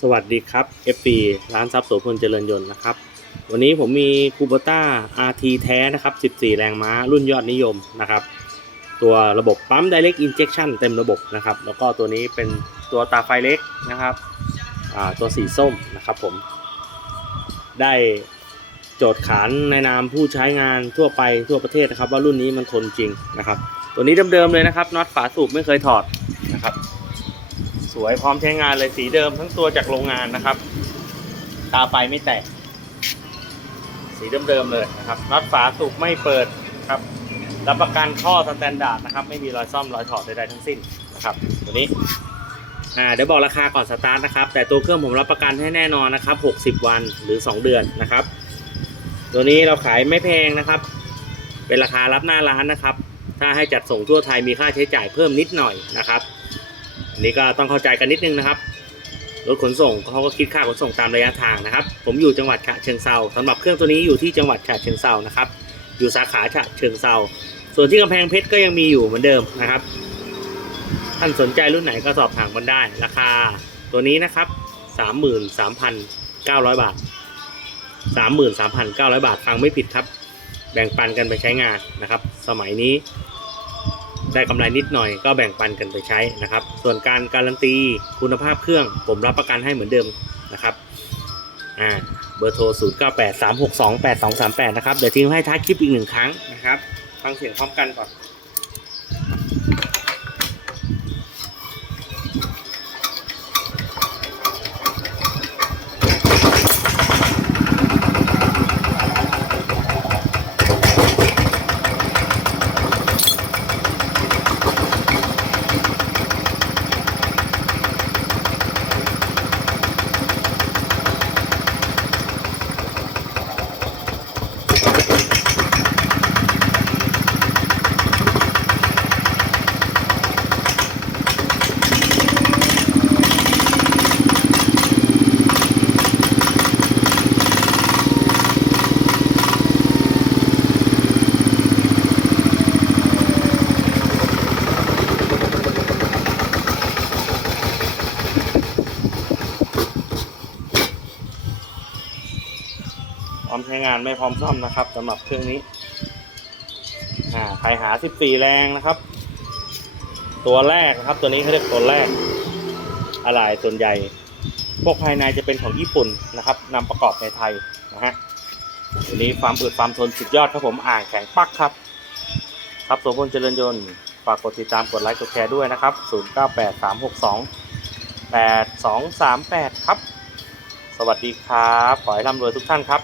สวัสดีครับ FB ร้านซับโสพลเจริญยนต์นะครับ วันนี้ผมมีคูโบต้า RT แท้นะครับ 14 แรงม้ารุ่นยอดนิยมนะครับ ตัวระบบปั๊ม Direct Injection เต็มระบบนะครับ แล้วก็ตัวนี้เป็นตัวตาไฟเล็กนะครับตัวสีส้มนะครับผม ได้โจทย์ขานในนามผู้ใช้งานทั่วไปทั่วประเทศนะครับ ว่ารุ่นนี้มันทนจริงนะครับ ตัวนี้เดิมๆเลยนะครับน็อตฝาสูบไม่เคยถอดนะครับ สวยพร้อมใช้งานเลยสีเดิมทั้งตัวจากโรงงานนะครับ ตาไฟไม่แตก สีเดิมๆเลยนะครับน็อตฝาสูบไม่เปิดครับรับประกันข้อสแตนดาร์ดนะครับ ไม่มีรอยซ่อมรอยถอดใดๆทั้งสิ้นนะครับ ตัวนี้อ่าเดี๋ยวบอกราคาก่อนสตาร์ทนะครับ แต่ตัวเครื่องผมรับประกันให้แน่นอนนะครับ 60 วันหรือ 2 เดือนนะครับ ตัวนี้เราขายไม่แพงนะครับ เป็นราคารับหน้าร้านนะครับ ถ้าให้จัดส่งทั่วไทยมีค่าใช้จ่ายเพิ่มนิดหน่อยนะครับ อันนี้ก็ต้องเข้าใจกันนิดนึงนะครับรถขนส่งเขาก็คิดค่าขนส่งตามระยะทางนะครับ ผมอยู่จังหวัดฉะเชิงเซาสำหรับเครื่องตัวนี้อยู่ที่จังหวัดฉะเชิงเซานะครับ อยู่สาขาฉะเชิงเซาส่วนที่กำแพงเพชรก็ยังมีอยู่เหมือนเดิมนะครับ ท่านสนใจรุ่นไหนก็สอบถามกันได้ ราคาตัวนี้นะครับ33,900 บาท 33,900 บาทฟังไม่ผิดครับ แบ่งปันกันไปใช้งานนะครับ สมัยนี้ ได้กำไรนิดหน่อยก็แบ่งปันกันไปใช้นะครับ ส่วนการการันตีคุณภาพเครื่อง ผมรับประกันให้เหมือนเดิมนะครับอ่าเบอร์โทร 0 9 8 3 6 2 8 2 3 8 นะครับ เดี๋ยวทิ้งให้ท้ายคลิปอีกหนึ่งครั้งนะครับ ฟังเสียงพร้อมกันก่อน อมใช้งานไม่พร้อมซ่อมนะครับสำหรับเครื่องนี้อ่าใครหา 14 แรงนะครับ ตัวแรกนะครับ ตัวนี้เขาเรียกตัวแรก อะไรส่วนใหญ่ พวกภายในจะเป็นของญี่ปุ่นนะครับนำประกอบในไทยนะฮะตัวนี้ความอึดความทนสุดยอดครับผมอ่างแข็งปักครับ ครับตัวพลเจริญยนต์ฝากกดติดตามกดไลค์กดแชร์ด้วยนะครับ 098362 8238 ครับ สวัสดีครับ ขอให้ร่ำรวยทุกท่านครับ